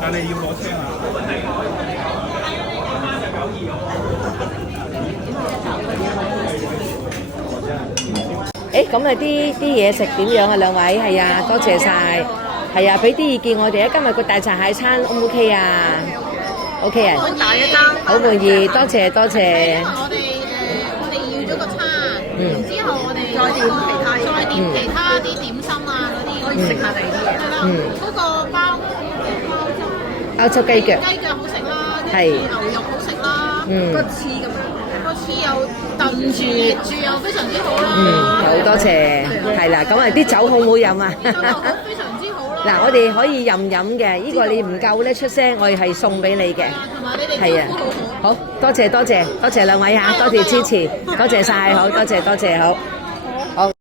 但你要攞車啊？誒，咁啊啲嘢食點樣啊？兩位係啊，多謝晒。係啊，俾啲意見我哋啊。今日個大閘蟹餐 O 唔 OK 啊？OK 啊，大一單，好滿意，多謝多謝。因為我哋要咗個餐，然之後我哋再點其他啲點心啊嗰啲，可以食下第二啲嘢。係啦，嗰個歐洲雞腳，雞腳好食啦，係牛肉好食啦，個翅咁樣，個翅又燉住又非常之好啦。好多謝，係啦。咁啊啲酒好唔好飲啊？非常之好啦。嗱，我哋可以任飲嘅，呢個你唔夠咧出聲，我哋係送俾你嘅。同埋你哋係啊，好多謝多謝多謝兩位嚇，多謝支持，多謝晒，好多謝多謝，好。